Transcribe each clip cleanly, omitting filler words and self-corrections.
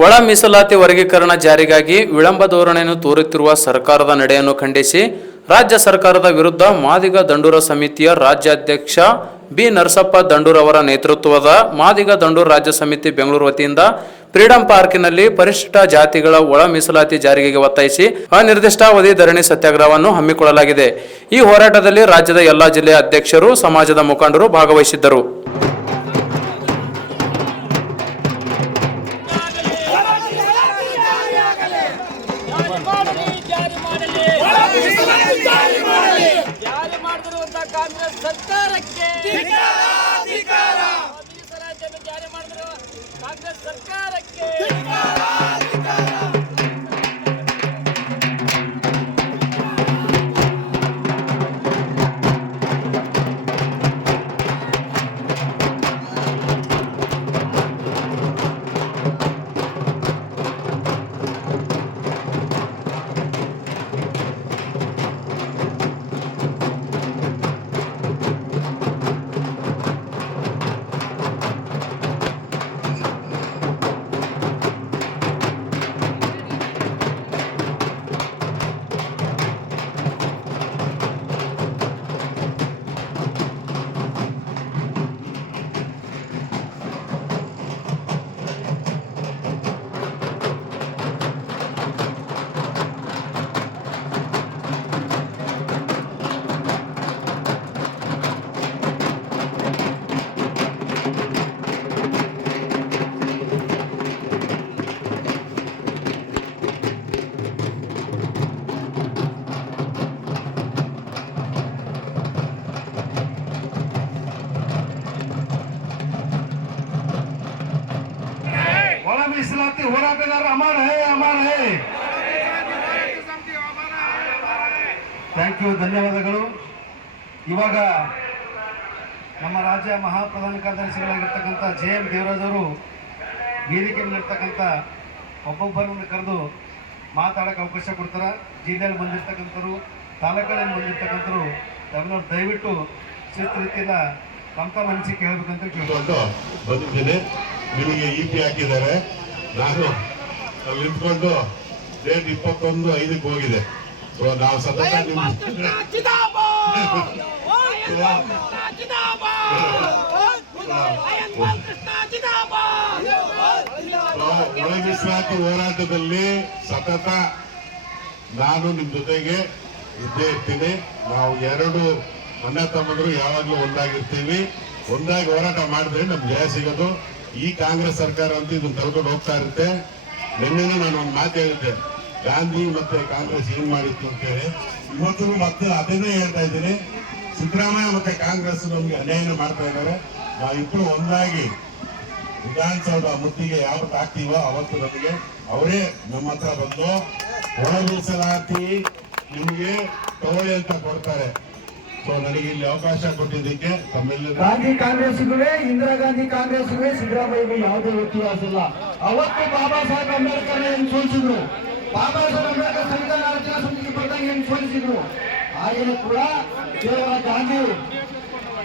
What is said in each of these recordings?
ಒಳ ಮೀಸಲಾತಿ ವರ್ಗೀಕರಣ ಜಾರಿಗಾಗಿ ವಿಳಂಬ ಧೋರಣೆಯನ್ನು ತೋರುತ್ತಿರುವ ಸರ್ಕಾರದ ನಡೆಯನ್ನು ಖಂಡಿಸಿ ರಾಜ್ಯ ಸರ್ಕಾರದ ವಿರುದ್ಧ ಮಾದಿಗ ದಂಡೂರ ಸಮಿತಿಯ ರಾಜ್ಯಾಧ್ಯಕ್ಷ ಬಿ ನರಸಪ್ಪ ದಂಡೂರ್ ಅವರ ನೇತೃತ್ವದ ಮಾದಿಗ ದಂಡೂರ್ ರಾಜ್ಯ ಸಮಿತಿ ಬೆಂಗಳೂರು ವತಿಯಿಂದ ಫ್ರೀಡಂ ಪಾರ್ಕಿನಲ್ಲಿ ಪರಿಶಿಷ್ಟ ಜಾತಿಗಳ ಒಳ ಮೀಸಲಾತಿ ಜಾರಿಗೆಗೆ ಒತ್ತಾಯಿಸಿ ಅನಿರ್ದಿಷ್ಟಾವಧಿ ಧರಣಿ ಸತ್ಯಾಗ್ರಹವನ್ನು ಹಮ್ಮಿಕೊಳ್ಳಲಾಗಿದೆ. ಈ ಹೋರಾಟದಲ್ಲಿ ರಾಜ್ಯದ ಎಲ್ಲಾ ಜಿಲ್ಲೆಯ ಅಧ್ಯಕ್ಷರು, ಸಮಾಜದ ಮುಖಂಡರು ಭಾಗವಹಿಸಿದ್ದರು. ಕಾಂಗ್ರೆಸ್ ಸರ್ಕಾರಕ್ಕೆ ಮೀಸಲಾತಿಯನ್ನು ಜಾರಿ ಮಾಡಿರುವ ಕಾಂಗ್ರೆಸ್ ಸರ್ಕಾರಕ್ಕೆ मीಸಲಾತಿ ಹೋರಾಟಗಾರ ಅಮರ ಹೇ ಅಮರ ಹೇ. ಥ್ಯಾಂಕ್ ಯು, ಧನ್ಯವಾದಗಳು. ಇವಾಗ ನಮ್ಮ ರಾಜ್ಯ ಮಹಾಪ್ರಧಾನ ಕಾರ್ಯದರ್ಶಿಗಳಾಗಿರ್ತಕ್ಕಂಥ JM ದೇವರಾಜ್ ಅವರು ವೇದಿಕೆ ಮೇಲಿರ್ತಕ್ಕಂಥ ಒಬ್ಬೊಬ್ಬರನ್ನು ಕರೆದು ಮಾತಾಡೋಕ್ಕೆ ಅವಕಾಶ ಕೊಡ್ತಾರೆ. ಜಿಲ್ಲೆಯಲ್ಲಿ ಬಂದಿರ್ತಕ್ಕಂಥವ್ರು, ತಾಲೂಕಲ್ಲಿ ಬಂದಿರ್ತಕ್ಕಂಥವ್ರು ಎಲ್ಲರೂ ದಯವಿಟ್ಟು ಶಿಸ್ತು ರೀತಿಯಿಂದ ತಮ್ಮ ಅನಿಸಿಕೆ ಹೇಳ್ಬೇಕಂತ ಕೇಳ್ಕೊಂಡು ಬಂದಿದ್ದೇನೆ. ನಿಮಗೆ EP ಹಾಕಿದ್ದಾರೆ. ನಾನು ಅಲ್ಲಿ ನಿಂತ್ಕೊಂಡು ಡೇಟ್ 21/5 ಹೋಗಿದೆ. ಸೊ ನಾವು ಸತತ ಒಳ ಮೀಸಲಾತಿ ಹೋರಾಟದಲ್ಲಿ ಸತತ ನಾನು ನಿಮ್ ಜೊತೆಗೆ ಇದ್ದೇ ಇರ್ತೀನಿ. ನಾವು ಎರಡು ಅಣ್ಣ ತಮ್ಮಂದ್ರು ಯಾವಾಗ್ಲೂ ಒಂದಾಗಿರ್ತೀವಿ. ಒಂದಾಗಿ ಹೋರಾಟ ಮಾಡಿದ್ರೆ ನಮ್ಗೆ ಜಯ ಸಿಗೋದು. ಈ ಕಾಂಗ್ರೆಸ್ ಸರ್ಕಾರ ಅಂತ ಇದನ್ನ ಕಲ್ಕೊಂಡು ಹೋಗ್ತಾ ಇರುತ್ತೆ. ನಿನ್ನೆನೂ ನಾನು ಒಂದು ಮಾತು ಹೇಳಿದ್ದೆ, ಗಾಂಧಿ ಮತ್ತೆ ಕಾಂಗ್ರೆಸ್ ಏನ್ ಮಾಡಿತ್ತು ಅಂತ ಹೇಳಿ. ಇವತ್ತು ಮತ್ತೆ ಅದನ್ನೇ ಹೇಳ್ತಾ ಇದ್ದೀನಿ. ಸಿದ್ದರಾಮಯ್ಯ ಮತ್ತೆ ಕಾಂಗ್ರೆಸ್ ನಮ್ಗೆ ಅನ್ಯಾಯ ಮಾಡ್ತಾ ಇದ್ದಾರೆ. ನಾವಿಬ್ರು ಒಂದಾಗಿ ವಿಧಾನಸೌಧ ಮುತ್ತಿಗೆ ಯಾವತ್ತು ಹಾಕ್ತೀವೋ ಅವತ್ತು ನಮಗೆ ಅವರೇ ನಮ್ಮ ಹತ್ರ ಬಂದು ಒಳ ಮೀಸಲಾತಿ ನಿಮ್ಗೆ ತಗೊಳ್ಳಿ ಅಂತ ಕೊಡ್ತಾರೆ. ಸೊ ನನಗೆ ಇಲ್ಲಿ ಅವಕಾಶ ಕೊಟ್ಟಿದ್ದಕ್ಕೆ ತಮ್ಮೆಲ್ಲರೂ ಗಾಂಧಿ ಕಾಂಗ್ರೆಸ್ಗೂ, ಇಂದಿರಾ ಗಾಂಧಿ ಕಾಂಗ್ರೆಸ್ಗೂ, ಸಿದ್ದರಾಮಯ್ಯಗೂ ಯಾವುದೇ ವ್ಯತ್ಯಾಸ ಇಲ್ಲ. ಅವತ್ತು ಬಾಬಾ ಸಾಹೇಬ್ ಅಂಬೇಡ್ಕರ್ ಏನು ಸೋಲಿಸಿದ್ರು, ಬಾಬಾ ಸಾಹೇಬ್ ಅಂಬೇಡ್ಕರ್ ಸಂವಿಧಾನ ರಚನಾ ಸಮಿತಿಗೆ ಬಂದಾಗ ಏನು ಸೋಲಿಸಿದ್ರು. ಹಾಗೆಯೇ ಕೂಡ ಕೇವಲ ಗಾಂಧಿ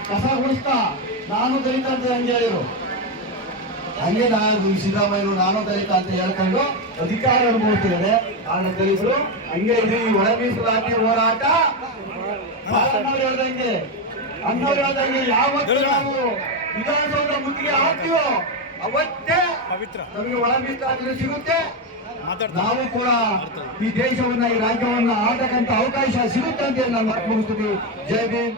ಕಸ ಗುಡಿಸ್ತಾ ನಾನು ದಲಿತ ಅಂತ ಹಂಗೆ ಹೇಳಿರು. ಹಂಗೆ ನಾನು ಸಿದ್ದರಾಮಯ್ಯರು ನಾನು ದಲಿತ ಅಂತ ಹೇಳ್ಕೊಂಡು ಅಧಿಕಾರ ಅನುಭವಿಸ್ತಿದ್ದಾರೆ. ಕಾರಣ ದಲಿತರು ಹಂಗೆ ಇದು ಈ ಒಳ ಮೀಸಲಾತಿ ಹೋರಾಟ ಅನ್ನೋರು ಹೇಳ್ದಂಗೆ ಯಾವತ್ತು ನಾವು ವಿಧಾನಸೌಧ ಮುತ್ತಿಗೆ ಹಾಕ್ತೀವೋ ಅವತ್ತೇ ನಮಗೆ ಒಳ ಮೀಸಲಾತಿ ಸಿಗುತ್ತೆ. ನಾವು ಕೂಡ ಈ ದೇಶವನ್ನ, ಈ ರಾಜ್ಯವನ್ನ ಆಡತಕ್ಕಂಥ ಅವಕಾಶ ಸಿಗುತ್ತೆ ಅಂತ ನಾನು ಮುಗಿಸ್ತೀವಿ. ಜೈ ಭೀಮ್.